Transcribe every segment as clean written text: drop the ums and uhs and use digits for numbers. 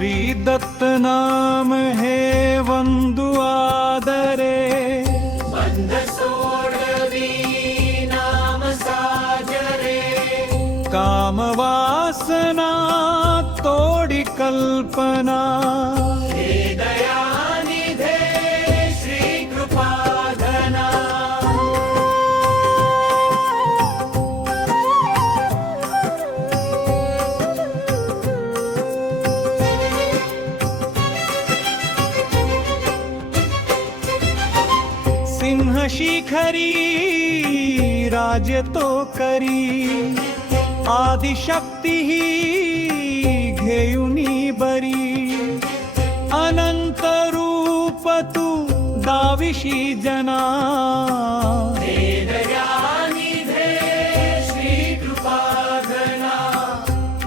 श्री दत्त नाम हे वंदु आदरे, बंध सोडवी नाम साजरे, काम वासना तोडी कल्पना, हे दयानिधे श्री कृपाधना. सिंह शिखरी राज तो करी, आदिशक्ती ही घेऊनी बरी, अनंत रूप तू दाविशी जना, हे दयानिधे श्री कृपाधना,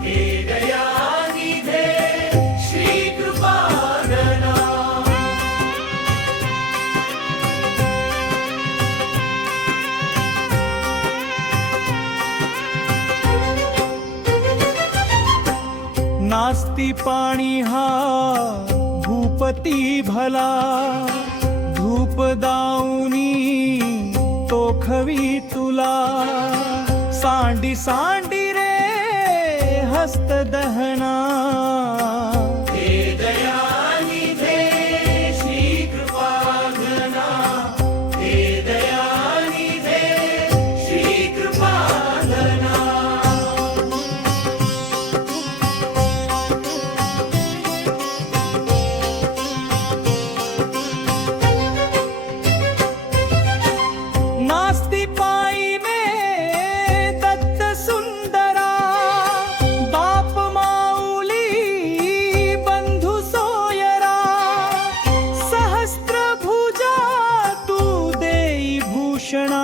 हे दयानिधे श्री कृपाधना. नास्ती पाणी हा भूपती भला, धूप दाऊनी तोखवी तुला, सांडी सांडी रे हस्त दहना, हे दयानिधे श्री कृपाधना, हे दयानिधे श्री कृपाधना. नास्ती पाई में दत्त सुंदरा, बाप माऊली बंधू सोयरा, सहस्त्र भुजा तू देई भूषणा,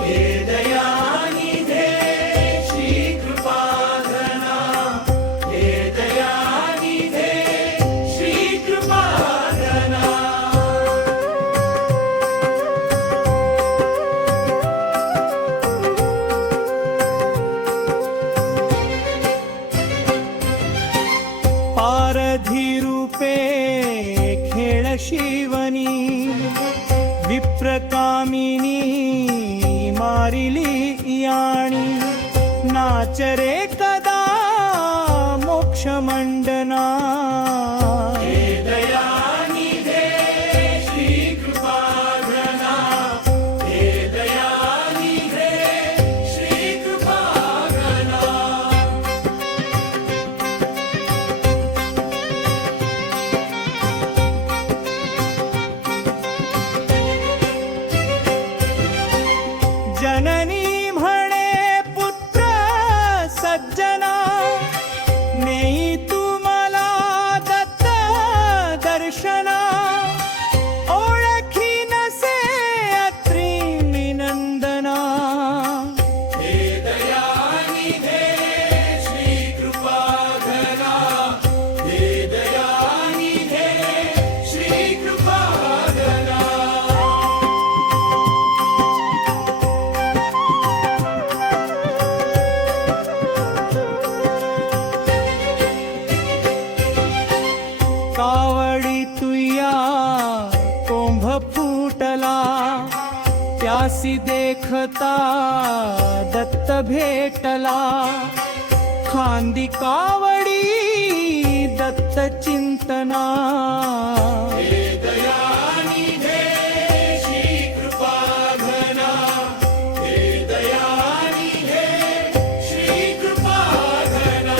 हे दयानिधे श्री कृपाधना, हे दयानिधे श्री कृपाधना. पारधी रूपे खेळ शिवनी, विप्रकामिनी मारिली याणी, नाचरे कदा मोक्ष मंडना, हे दयानिधे श्री कृपाधना, हे दयानिधे श्री कृपाधना. जननी म्हणे पुत्र सज्जना, नेई तुम्हाला दत्त दर्शना, ओळखी नसे अत्री नंदना, हे दयानिधे श्री कृपाधना, हे दयानिधे श्री कृपाधना. कावडी तुया कोंभ फुटला, त्यासी देखता दत्त भेटला, खांदी कावडी दत्त चिंतना, हे दयानिधे श्री कृपाधना, हे दयानिधे श्री कृपाधना.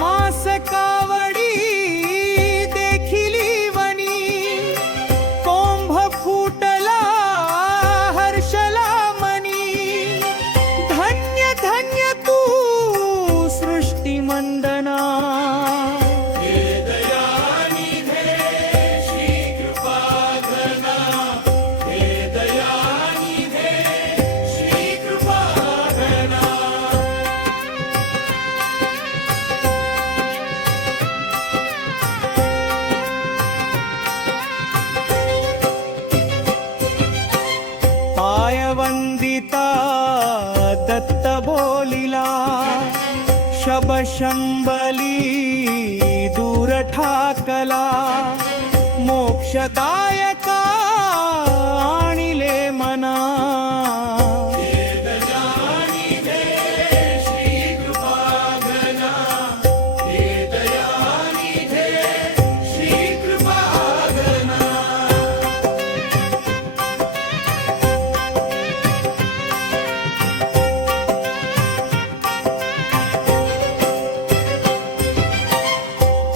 मास कावडी देखिली वनी, कोंभ फुटला हर्षला मनी, धन्य धन्य तू सृष्टी मंदना, हे दयानिधे श्री कृपाधना, हे दयानिधे श्री कृपाधना. शबशंबली दूर ठाकला मोक्षदायका आणिले मना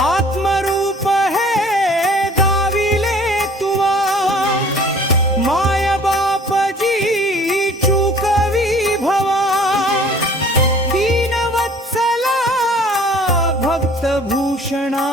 आत्मरूप है दाविले तुवा माय बापजी चुकवी भवा दीनवत्सला भक्त भूषणा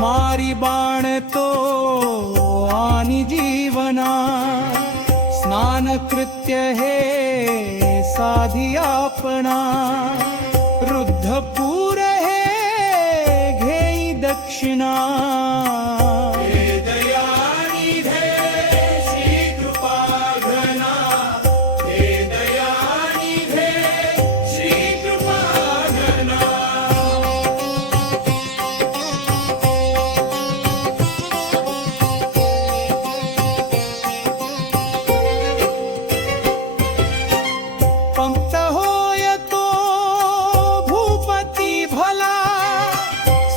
मारी बाण तो आणि जीवना स्नान कृत्य हे साधी आपणा रुद्धपूर हे घेई दक्षिणा पंक्त होय तो भूपती भला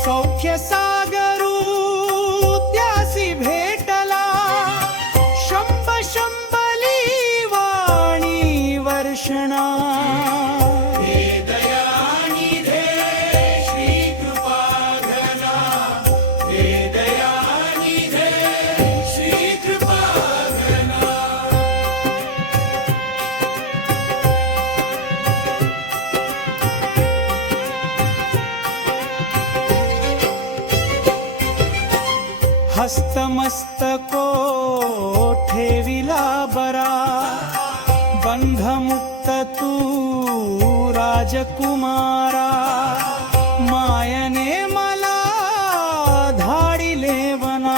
सौख्य सागरू त्यासी भेटला शंभ शंभली वाणी वर्षणा हस्तमस्तको ठेविला बरा बंधमुक्त तू राजकुमारा मायने मला धाडिले वना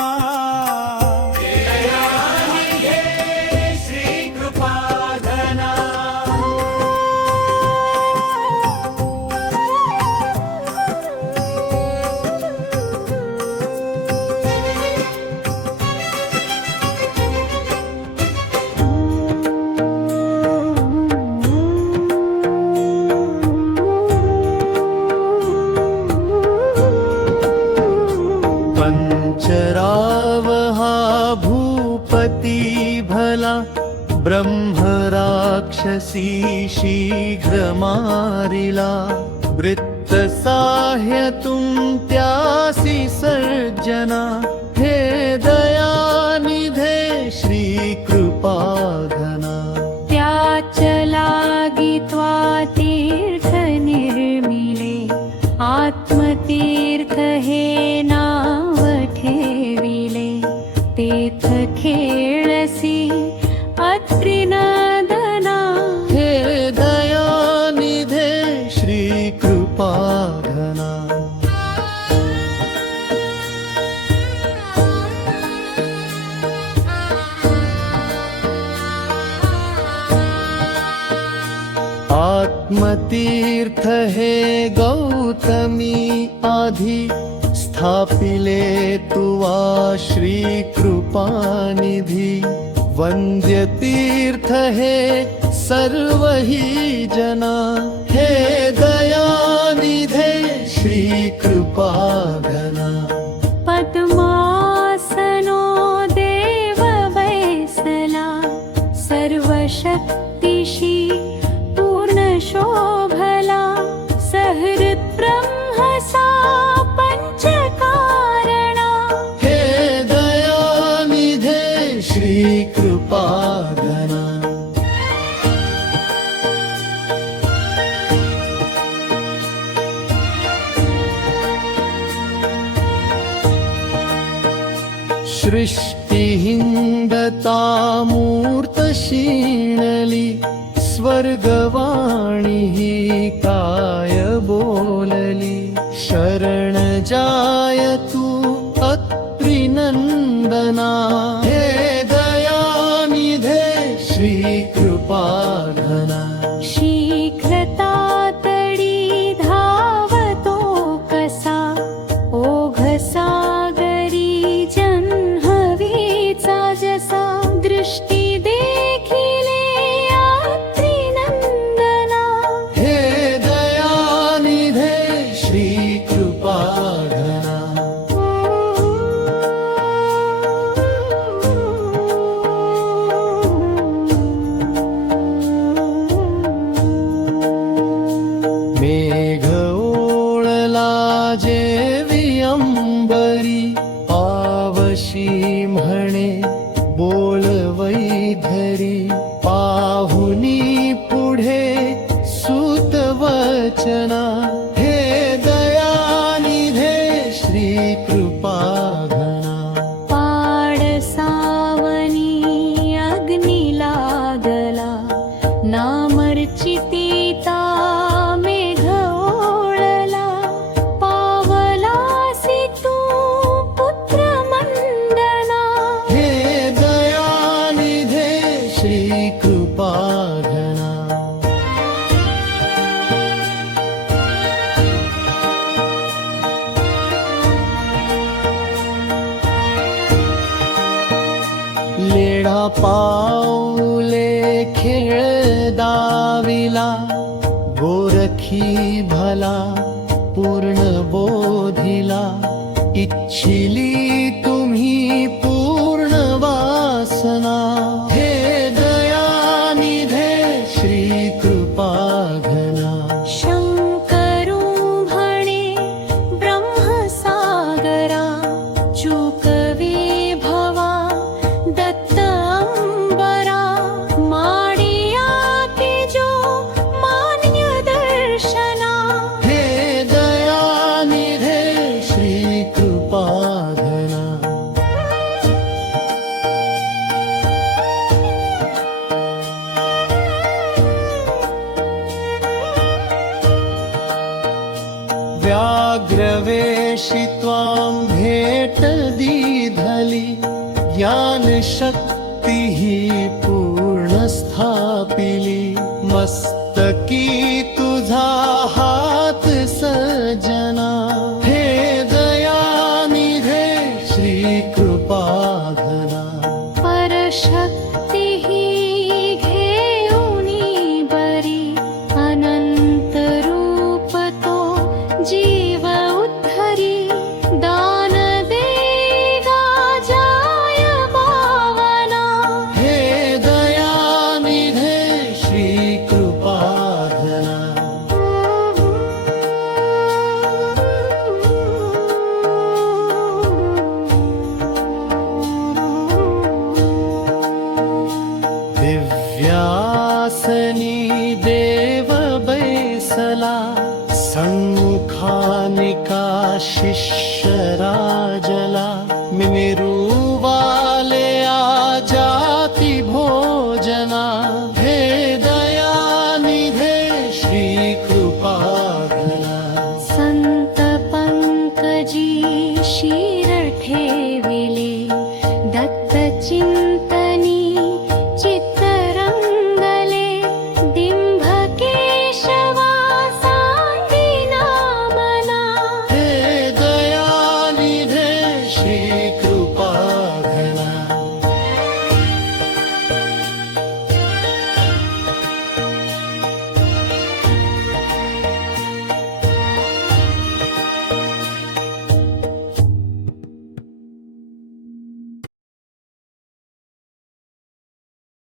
पंचरावहा भूपती भला ब्रह्म राक्षसी शीघ्र मारिला वृत्त साह्य तुम त्यासी सर्जना हे दयानिधे श्री कृपाघना त्याचलागित्वा तीर्थ निर्मिले आत्मतीर्थ हे नाव ठेविले तेथ खेळसी अत्रिनदना हे दयानिधे श्री कृपाघना आत्मतीर्थ हे गौतमी आधी स्थापिले तुवा श्री कृपानिधी वंद्य तीर्थ हे सर्व ही जना हे दयानिधे श्री कृपाघना पद्मासनो देव वैसला सर्वशक्तिशी पूर्ण शोभला सहृत ब्रह्मसा पंचकारणा हे दयानिधे श्री कृपाघना सृष्टि हिंडता मूर्त शिणली स्वर्गवाणी ही काय बोलली शरण जाय तू अत्रिनंदना हे दयानिधे श्री कृपाघना शीघ्रता तडी धावतो कसा ओघ सागरी जन्हवीचा जसा दृष्टी देखिले अत्रिनंदना हे दयानिधे श्री कृपाघना मेघ ओळला जेवी अंबरी पावशी म्हणे बोल वैधरी पाहुनी पुढे सूत वचना हे दयानिधे श्री कृपाघना पाड सावनी अग्नी लागला नामर्चितीता मेघ ओळला पावलासी तू पुत्र मंदना हे दयानिधे श्री कृपाघना लेडा पाऊले खेळ दाविला गोरखी भला पूर्ण बोधिला इच्छिली तुम्ही पूर्ण वासना हे दयानिधे श्री कृपाघना शंकरू म्हणे ब्रह्मसागरा चूकवे भवा दत्त अंबरा माडिया के जो मान्य दर्शना हे दयानिधे श्री कृपाघना व्याघ्रवेशी त्वां भेट दीधली ज्ञानशक्ती ही पूर्ण स्थापिली मस्तकी तुझा हात सजना हे दयानिधे श्री कृपाघना परशक्ती ही घेऊनी बरी अनंत रूप तो जीव उद्धरी दान देगा जाय पावना हे दयानिधे श्री कृपाघना दिव्यासनी देव बैसला सन्मुखानिका शिष्य राजला मिरुवाले आजाती भोजना हे दयानिधे श्री कृपाघना संत पंकजी शिर ठेविला